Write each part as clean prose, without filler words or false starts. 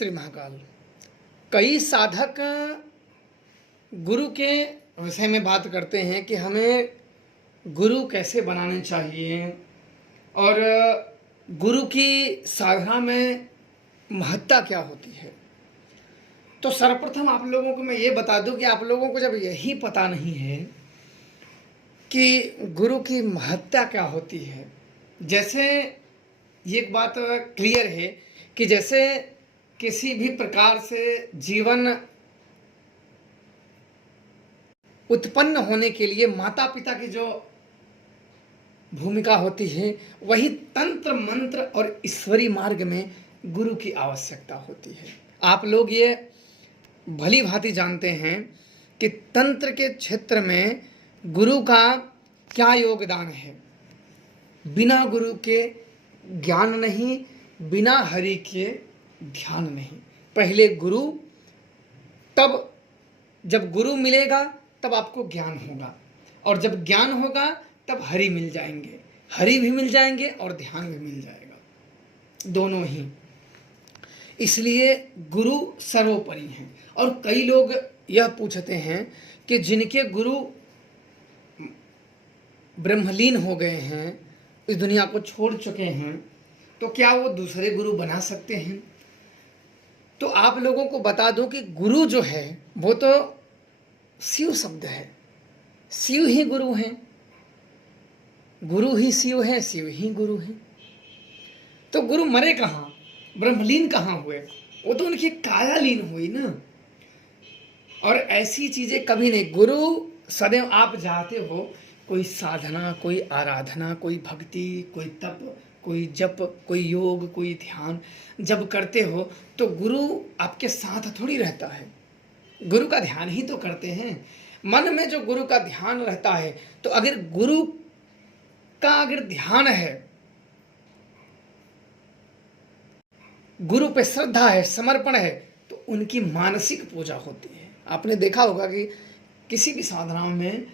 श्री महाकाल। कई साधक गुरु के विषय में बात करते हैं कि हमें गुरु कैसे बनाने चाहिए और गुरु की साधना में महत्ता क्या होती है। तो सर्वप्रथम आप लोगों को मैं ये बता दूं कि आप लोगों को जब यही पता नहीं है कि गुरु की महत्ता क्या होती है, जैसे ये एक बात क्लियर है कि जैसे किसी भी प्रकार से जीवन उत्पन्न होने के लिए माता पिता की जो भूमिका होती है, वही तंत्र मंत्र और ईश्वरी मार्ग में गुरु की आवश्यकता होती है। आप लोग ये भली भांति जानते हैं कि तंत्र के क्षेत्र में गुरु का क्या योगदान है। बिना गुरु के ज्ञान नहीं, बिना हरि के ध्यान नहीं। पहले गुरु, तब जब गुरु मिलेगा तब आपको ज्ञान होगा, और जब ज्ञान होगा तब हरि मिल जाएंगे, हरि भी मिल जाएंगे और ध्यान भी मिल जाएगा, दोनों ही। इसलिए गुरु सर्वोपरि हैं। और कई लोग यह पूछते हैं कि जिनके गुरु ब्रह्मलीन हो गए हैं, इस दुनिया को छोड़ चुके हैं, तो क्या वो दूसरे गुरु बना सकते हैं? तो आप लोगों को बता दूं कि गुरु जो है वो तो शिव शब्द है। शिव ही गुरु हैं, गुरु ही शिव है, शिव ही गुरु है। तो गुरु मरे कहाँ, ब्रह्मलीन कहाँ हुए? वो तो उनकी कायालीन हुई ना। और ऐसी चीजें कभी नहीं। गुरु सदैव आप चाहते हो कोई साधना, कोई आराधना, कोई भक्ति, कोई तप, कोई जप, कोई योग, कोई ध्यान जब करते हो तो गुरु आपके साथ थोड़ी रहता है। गुरु का ध्यान ही तो करते हैं। मन में जो गुरु का ध्यान रहता है, तो अगर गुरु का अगर ध्यान है, गुरु पे श्रद्धा है, समर्पण है, तो उनकी मानसिक पूजा होती है। आपने देखा होगा कि किसी भी साधनाओं में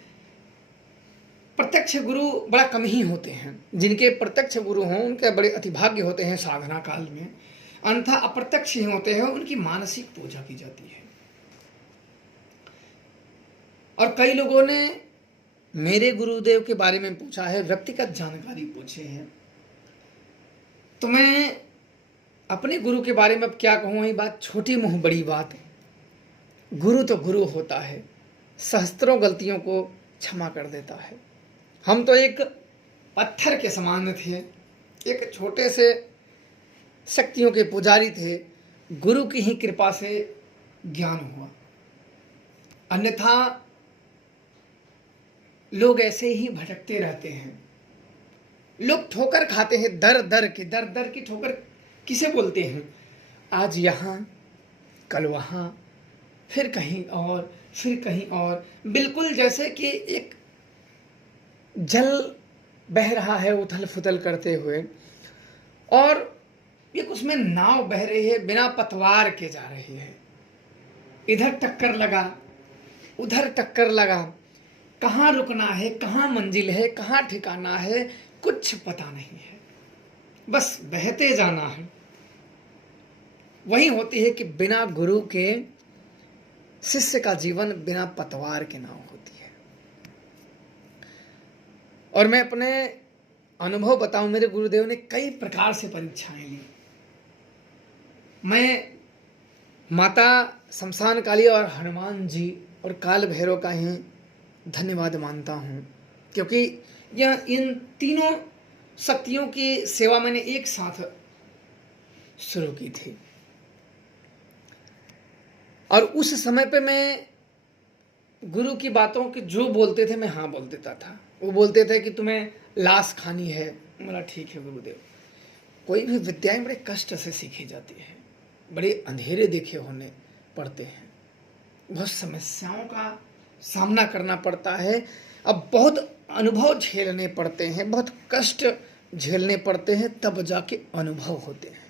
प्रत्यक्ष गुरु बड़ा कम ही होते हैं। जिनके प्रत्यक्ष गुरु हों उनके बड़े अतिभाग्य होते हैं साधना काल में। अन्यथा अप्रत्यक्ष ही होते हैं, उनकी मानसिक पूजा की जाती है। और कई लोगों ने मेरे गुरुदेव के बारे में पूछा है, व्यक्तिगत जानकारी पूछे हैं। तो मैं अपने गुरु के बारे में अब क्या कहूँ, ये बात छोटी मुँह बड़ी बात है। गुरु तो गुरु होता है, सहस्त्रों गलतियों को क्षमा कर देता है। हम तो एक पत्थर के समान थे, एक छोटे से शक्तियों के पुजारी थे। गुरु की ही कृपा से ज्ञान हुआ, अन्यथा लोग ऐसे ही भटकते रहते हैं। लोग ठोकर खाते हैं, दर दर की ठोकर किसे बोलते हैं? आज यहाँ, कल वहाँ, फिर कहीं और, फिर कहीं और। बिल्कुल जैसे कि एक जल बह रहा है उथल फुथल करते हुए, और एक उसमें नाव बह रही है, बिना पतवार के जा रही है। इधर टक्कर लगा, उधर टक्कर लगा, कहाँ रुकना है, कहाँ मंजिल है, कहाँ ठिकाना है, कुछ पता नहीं है, बस बहते जाना है। वही होती है कि बिना गुरु के शिष्य का जीवन बिना पतवार के नाव होती है। और मैं अपने अनुभव बताऊं, मेरे गुरुदेव ने कई प्रकार से परीक्षाएं ली। मैं माता शमशान काली और हनुमान जी और काल भैरव का ही धन्यवाद मानता हूं, क्योंकि यह इन तीनों शक्तियों की सेवा मैंने एक साथ शुरू की थी। और उस समय पे मैं गुरु की बातों की जो बोलते थे मैं हाँ बोल देता था। वो बोलते थे कि तुम्हें लाश खानी है, बोला ठीक है गुरुदेव। कोई भी विद्याएं बड़े कष्ट से सीखी जाती है, बड़े अंधेरे देखे होने पड़ते हैं, बहुत समस्याओं का सामना करना पड़ता है, अब बहुत अनुभव झेलने पड़ते हैं, बहुत कष्ट झेलने पड़ते हैं, तब जाके अनुभव होते हैं।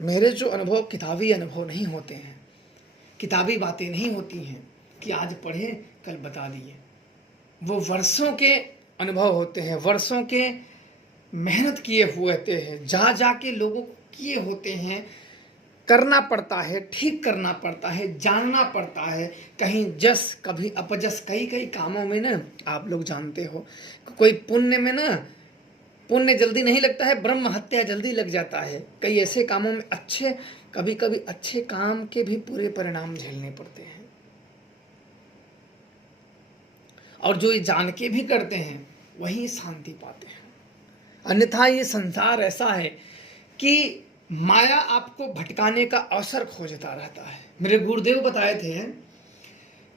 मेरे जो अनुभव किताबी अनुभव नहीं होते हैं, किताबी बातें नहीं होती हैं कि आज पढ़े कल बता दिए। वो वर्षों के अनुभव होते हैं, वर्षों के मेहनत किए हुए होते हैं, जा के लोगों को किए होते हैं, करना पड़ता है, ठीक करना पड़ता है, जानना पड़ता है। कहीं जस कभी अपजस, कई कई कामों में ना आप लोग जानते हो, कोई पुण्य में ना पुण्य जल्दी नहीं लगता है, ब्रह्म हत्या जल्दी लग जाता है। कई ऐसे कामों में अच्छे, कभी कभी अच्छे काम के भी पूरे परिणाम झेलने पड़ते हैं। और जो ये जान के भी करते हैं वही शांति पाते हैं। अन्यथा ये संसार ऐसा है कि माया आपको भटकाने का अवसर खोजता रहता है। मेरे गुरुदेव बताए थे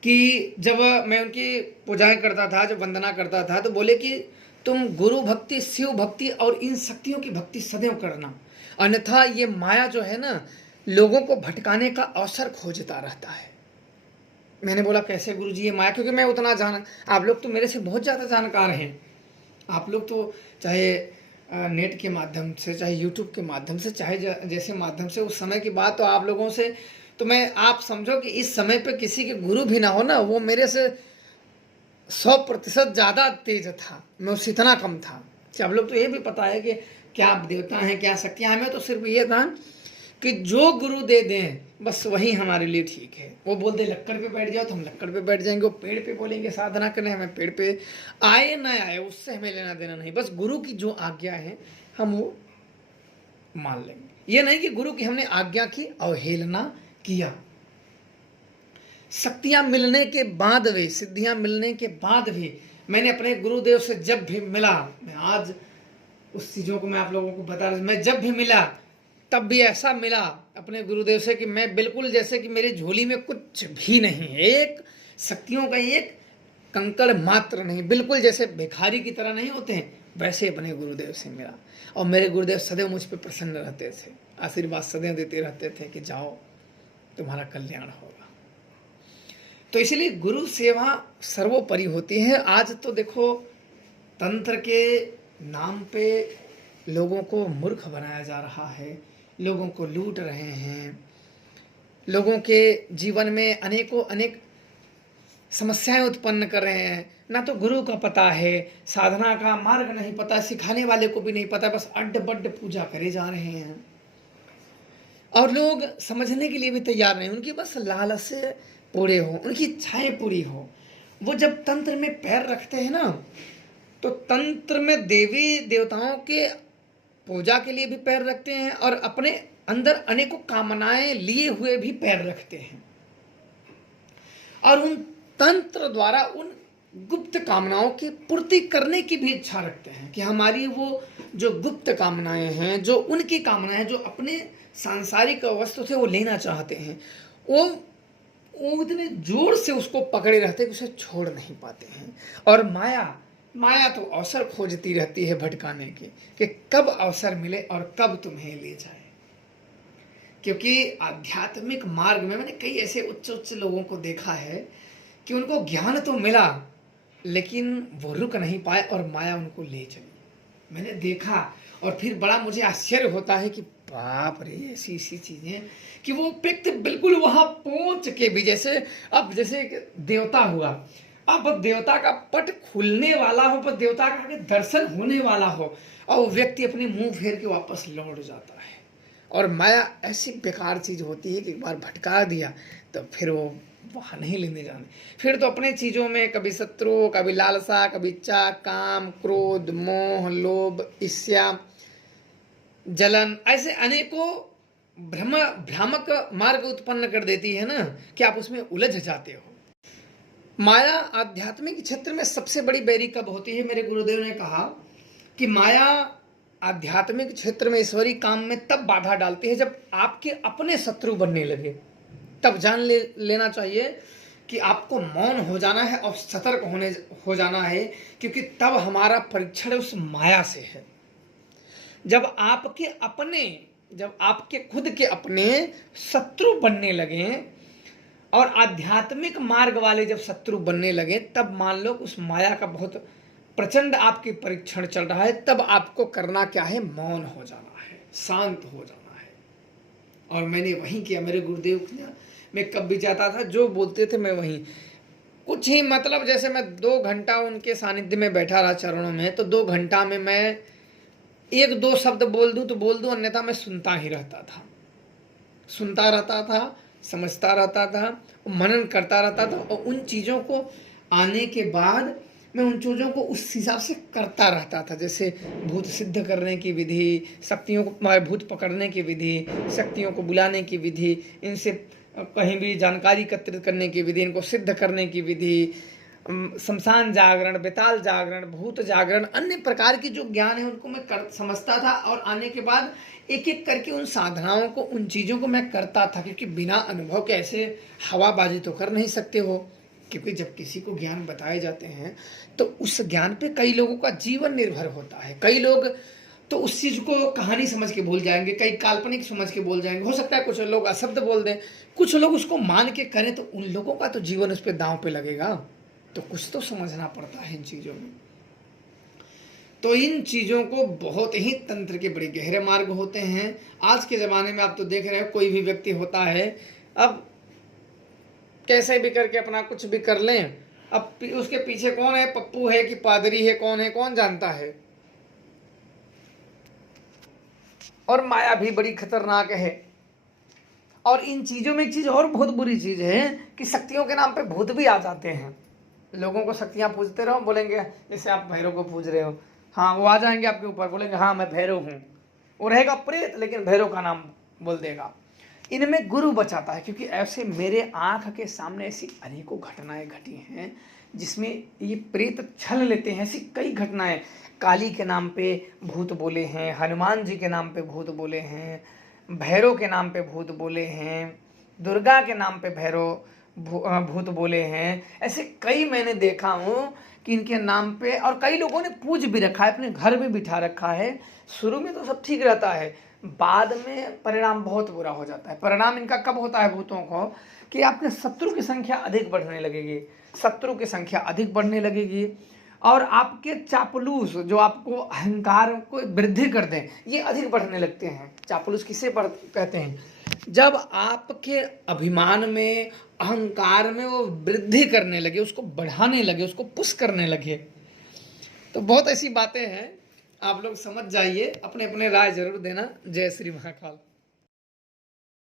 कि जब मैं उनकी पूजाएं करता था, जब वंदना करता था, तो बोले कि तुम गुरु भक्ति, शिव भक्ति और इन शक्तियों की भक्ति सदैव करना, अन्यथा ये माया जो है ना लोगों को भटकाने का अवसर खोजता रहता है। मैंने बोला कैसे गुरुजी ये माया, क्योंकि मैं उतना जान, आप लोग तो मेरे से बहुत ज़्यादा जानकार हैं। आप लोग तो चाहे नेट के माध्यम से, चाहे यूट्यूब के माध्यम से, चाहे जैसे माध्यम से, उस समय की बात तो आप लोगों से, तो मैं, आप समझो कि इस समय पे किसी के गुरु भी ना हो ना, वो मेरे से 100% ज़्यादा तेज था, मैं उससे इतना कम था। कि आप लोग तो ये भी पता है कि क्या देवता हैं, क्या शक्तियाँ हैं। हमें तो सिर्फ ये था कि जो गुरु दे दें बस वही हमारे लिए ठीक है। वो बोलते लक्कड़ पे बैठ जाओ तो हम लक्कड़ पे बैठ जाएंगे, वो पेड़ पे बोलेंगे साधना करने, हमें पेड़ पे आए ना आए उससे हमें लेना देना नहीं, बस गुरु की जो आज्ञा है हम वो मान लेंगे। ये नहीं कि गुरु की हमने आज्ञा की अवहेलना किया। शक्तियां मिलने के बाद भी, सिद्धियां मिलने के बाद भी मैंने अपने गुरुदेव से जब भी मिला, मैं आज उस चीज़ों को मैं आप लोगों को बता रहा हूँ, मैं जब भी मिला तब भी ऐसा मिला अपने गुरुदेव से कि मैं बिल्कुल जैसे कि मेरी झोली में कुछ भी नहीं, एक शक्तियों का एक कंकड़ मात्र नहीं, बिल्कुल जैसे भिखारी की तरह नहीं होते हैं, वैसे अपने गुरुदेव से मिला। और मेरे गुरुदेव सदैव मुझ पर प्रसन्न रहते थे, आशीर्वाद सदैव देते रहते थे कि जाओ तुम्हारा कल्याण होगा। तो इसलिए गुरु सेवा सर्वोपरि होती है। आज तो देखो तंत्र के नाम पे लोगों को मूर्ख बनाया जा रहा है, लोगों को लूट रहे हैं, लोगों के जीवन में अनेकों अनेक समस्याएं उत्पन्न कर रहे हैं। ना तो गुरु का पता है, साधना का मार्ग नहीं पता, सिखाने वाले को भी नहीं पता, बस अड्ड बड्ड पूजा करे जा रहे हैं। और लोग समझने के लिए भी तैयार नहीं, उनकी बस लालच से पूरे हो, उनकी इच्छाएं पूरी हो। वो जब तंत्र में पैर रखते हैं ना, तो तंत्र में देवी देवताओं के पूजा के लिए भी पैर रखते हैं और अपने अंदर अनेकों कामनाएं लिए हुए भी पैर रखते हैं। और उन तंत्र द्वारा उन गुप्त कामनाओं की पूर्ति करने की भी इच्छा रखते हैं कि हमारी वो जो गुप्त कामनाएं हैं, जो उनकी कामनाएं हैं, जो अपने सांसारिक वस्तु से वो लेना चाहते हैं, वो इतने जोर से उसको पकड़े रहते हैं कि उसे छोड़ नहीं पाते हैं। और माया तो अवसर खोजती रहती है भटकाने की, कि कब अवसर मिले और कब तुम्हें ले जाए। क्योंकि आध्यात्मिक मार्ग में मैंने कई ऐसे उच्च उच्च लोगों को देखा है कि उनको ज्ञान तो मिला लेकिन वो रुक नहीं पाए और माया उनको ले चली। मैंने देखा और फिर बड़ा मुझे आश्चर्य होता है कि बाप रे, ऐसी ऐसी चीजें कि वो व्यक्ति बिल्कुल वहां पहुंच के भी, जैसे अब जैसे देवता हुआ, अब देवता का पट खुलने वाला हो, पर देवता का दर्शन होने वाला हो, और वो व्यक्ति अपने मुंह फेर के वापस लौट जाता है। और माया ऐसी बेकार चीज होती है कि एक बार भटका दिया तो फिर वो वहां नहीं लेने जाने। फिर तो अपने चीजों में कभी शत्रु, कभी लालसा, कभी इच्छा, काम, क्रोध, मोह, लोभ, ईर्ष्या, जलन, ऐसे अनेकों भ्रामक मार्ग उत्पन्न कर देती है ना कि आप उसमें उलझ जाते हो। माया आध्यात्मिक क्षेत्र में सबसे बड़ी बैरी कब होती है? मेरे गुरुदेव ने कहा कि माया आध्यात्मिक क्षेत्र में ईश्वरी काम में तब बाधा डालती है जब आपके अपने शत्रु बनने लगे। तब जान लेना चाहिए कि आपको मौन हो जाना है और सतर्क हो जाना है, क्योंकि तब हमारा परीक्षण उस माया से है। जब आपके खुद के अपने शत्रु बनने लगे और आध्यात्मिक मार्ग वाले जब शत्रु बनने लगे, तब मान लो उस माया का बहुत प्रचंड आपकी परीक्षण चल रहा है। तब आपको करना क्या है? मौन हो जाना है, शांत हो जाना है। और मैंने वहीं किया। मेरे गुरुदेव मैं कब भी जाता था, जो बोलते थे मैं वहीं कुछ ही, मतलब जैसे मैं 2 घंटा उनके सानिध्य में बैठा रहा चरणों में, तो 2 घंटा में मैं 1-2 शब्द बोल दूं तो बोल दूं, अन्यथा मैं सुनता ही रहता था। सुनता रहता था, समझता रहता था, मनन करता रहता था, और उन चीज़ों को आने के बाद मैं उन चीज़ों को उस हिसाब से करता रहता था। जैसे भूत सिद्ध करने की विधि, शक्तियों को, भूत पकड़ने की विधि, शक्तियों को बुलाने की विधि, इनसे कहीं भी जानकारी एकत्रित करने की विधि, इनको सिद्ध करने की विधि, शमशान जागरण, बेताल जागरण, भूत जागरण, अन्य प्रकार की जो ज्ञान है उनको मैं समझता था। और आने के बाद एक एक करके उन साधनाओं को, उन चीज़ों को मैं करता था, क्योंकि बिना अनुभव के ऐसे हवाबाजी तो कर नहीं सकते हो। क्योंकि जब किसी को ज्ञान बताए जाते हैं तो उस ज्ञान पे कई लोगों का जीवन निर्भर होता है। कई लोग तो उस चीज़ को कहानी समझ के भूल जाएंगे, कई काल्पनिक समझ के बोल जाएंगे, हो सकता है कुछ लोग अशब्द बोल दें, कुछ लोग उसको मान के करें, तो उन लोगों का तो जीवन उस पर दांव पे लगेगा। तो कुछ तो समझना पड़ता है इन चीज़ों में। तो इन चीज़ों को बहुत ही तंत्र के बड़े गहरे मार्ग होते हैं। आज के ज़माने में आप तो देख रहे हो, कोई भी व्यक्ति होता है, अब कैसे भी करके अपना कुछ भी कर लें, अब उसके पीछे कौन है, पप्पू है कि पादरी है, कौन है, कौन जानता है। और माया भी बड़ी खतरनाक है। और इन चीज़ों में एक चीज़ और बहुत बुरी चीज़ है कि शक्तियों के नाम पे भूत भी आ जाते हैं। लोगों को शक्तियाँ पूजते रहो, बोलेंगे जैसे आप भैरव को पूज रहे हो, हाँ वो आ जाएंगे आपके ऊपर, बोलेंगे हाँ मैं भैरव हूँ। वो रहेगा प्रेत, लेकिन भैरव का नाम बोल देगा। इनमें गुरु बचाता है, क्योंकि ऐसे मेरे आँख के सामने ऐसी अनेकों घटनाएं घटी हैं जिसमें ये प्रेत छल लेते हैं। ऐसी कई घटनाएं, काली के नाम पे भूत बोले हैं, हनुमान जी के नाम पे भूत बोले हैं, भैरव के नाम पे भूत बोले हैं, दुर्गा के नाम पे भैरव भूत बोले हैं। ऐसे कई मैंने देखा हूँ कि इनके नाम पे, और कई लोगों ने पूज भी रखा है, अपने घर में बिठा रखा है। शुरू में तो सब ठीक रहता है, बाद में परिणाम बहुत बुरा हो जाता है। परिणाम इनका कब होता है भूतों को, कि आपके शत्रु की संख्या अधिक बढ़ने लगेगी, शत्रु की संख्या अधिक बढ़ने लगेगी, और आपके चापलूस जो आपको अहंकार को वृद्धि कर दें, ये अधिक बढ़ने लगते हैं। चापलूस किसे कहते हैं? जब आपके अभिमान में, अहंकार में वो वृद्धि करने लगे, उसको बढ़ाने लगे, उसको पुश करने लगे। तो बहुत ऐसी बातें हैं, आप लोग समझ जाइए, अपने अपने राय जरूर देना। जय श्री महाकाल।